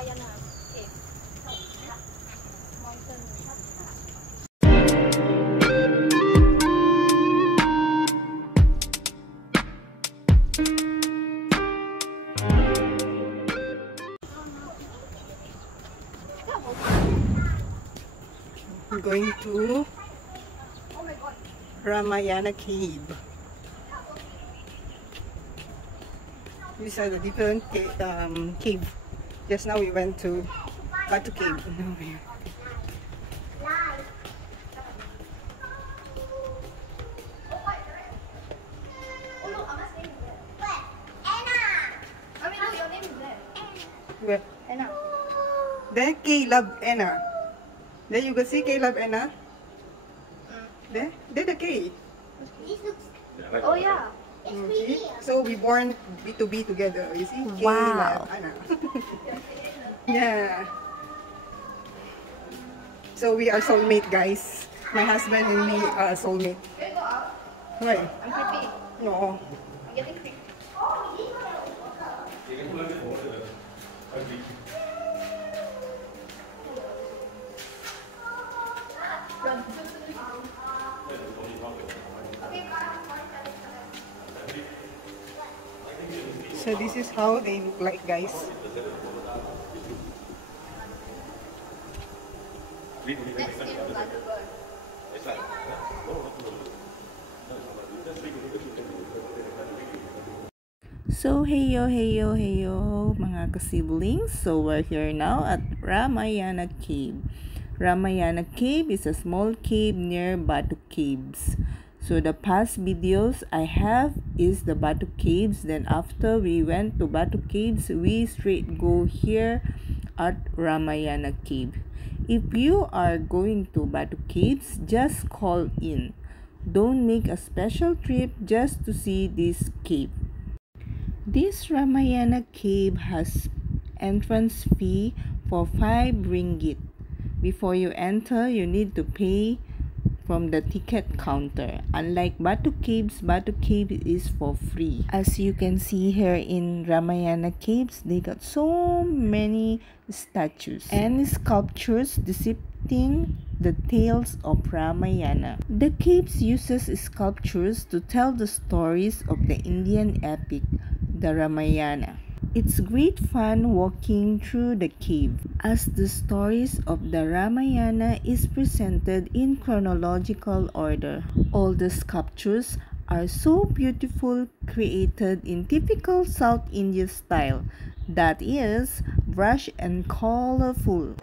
Ramayana Cave. Mountain. We're going to Ramayana Cave. These are the different cave. Just now we went to Batu Cave. Where? Anna. There, Caleb, Anna. There you can see Caleb, Anna. There the K. Oh yeah. Okay. So we born B2B together. You see? Wow. Caleb, Anna. Yeah. So we are soulmate, guys. My husband and me are soulmate. Why? I'm creepy. No. I'm getting creepy. So this is how they look like, guys. So heyo mga kasiblings, so we're here now at Ramayana Cave. Ramayana Cave is a small cave near Batu Caves. So the past videos I have is the Batu Caves. Then after we went to Batu Caves, we straight go here at Ramayana Cave. If you are going to Batu Caves, just call in. Don't make a special trip just to see this cave. This Ramayana Cave has entrance fee for 5 ringgit. Before you enter, you need to pay from the ticket counter. Unlike Batu Caves, Batu Cave is for free. As you can see here in Ramayana Caves, they got so many statues and sculptures depicting the tales of Ramayana. The caves uses sculptures to tell the stories of the Indian epic, the Ramayana. It's great fun walking through the cave as the stories of the Ramayana is presented in chronological order. All the sculptures are so beautiful, created in typical South India style, that is, brush and colorful.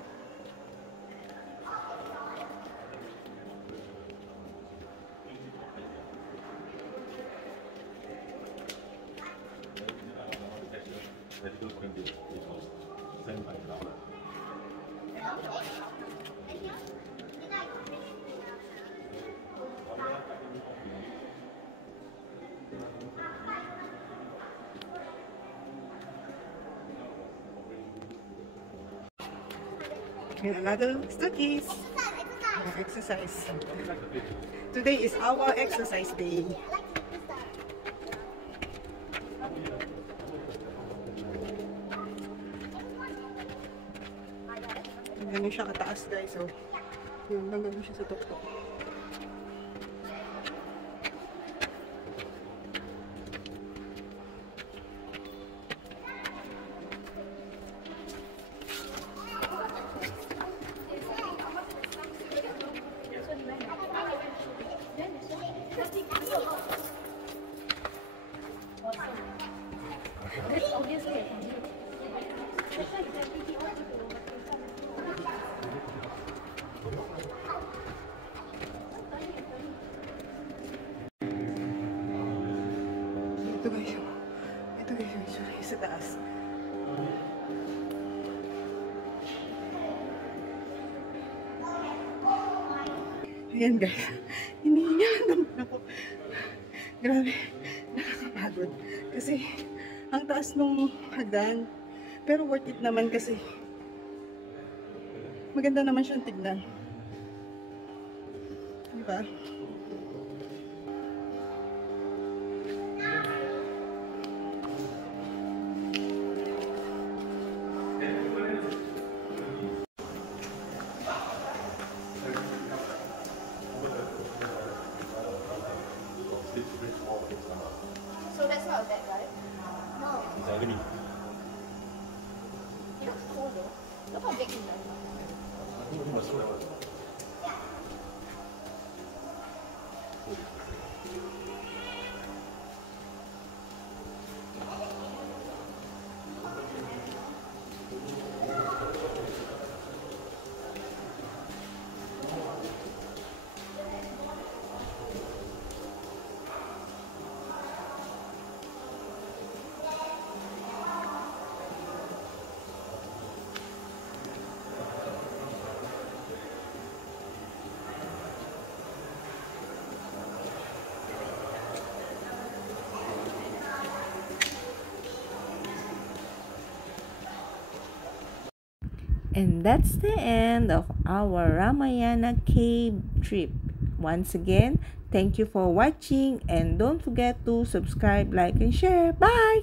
Another studies. Exercise. Today is our exercise day. Ganun siya kataas, guys. So, yun lang ganun siya sa tuktok. Ito guys, yung sa taas. Ayan guys, hindi niya naman ako. Grabe, nakakapagod. Kasi, ang taas nung hagdan. Pero worth it naman kasi. Maganda naman siyang tignan. Diba? So that's not a bad guy? No. He's ugly. He looks cool though. Look how big he is. Who must throw that? And that's the end of our Ramayana cave trip. Once again, thank you for watching and don't forget to subscribe, like, and share. Bye!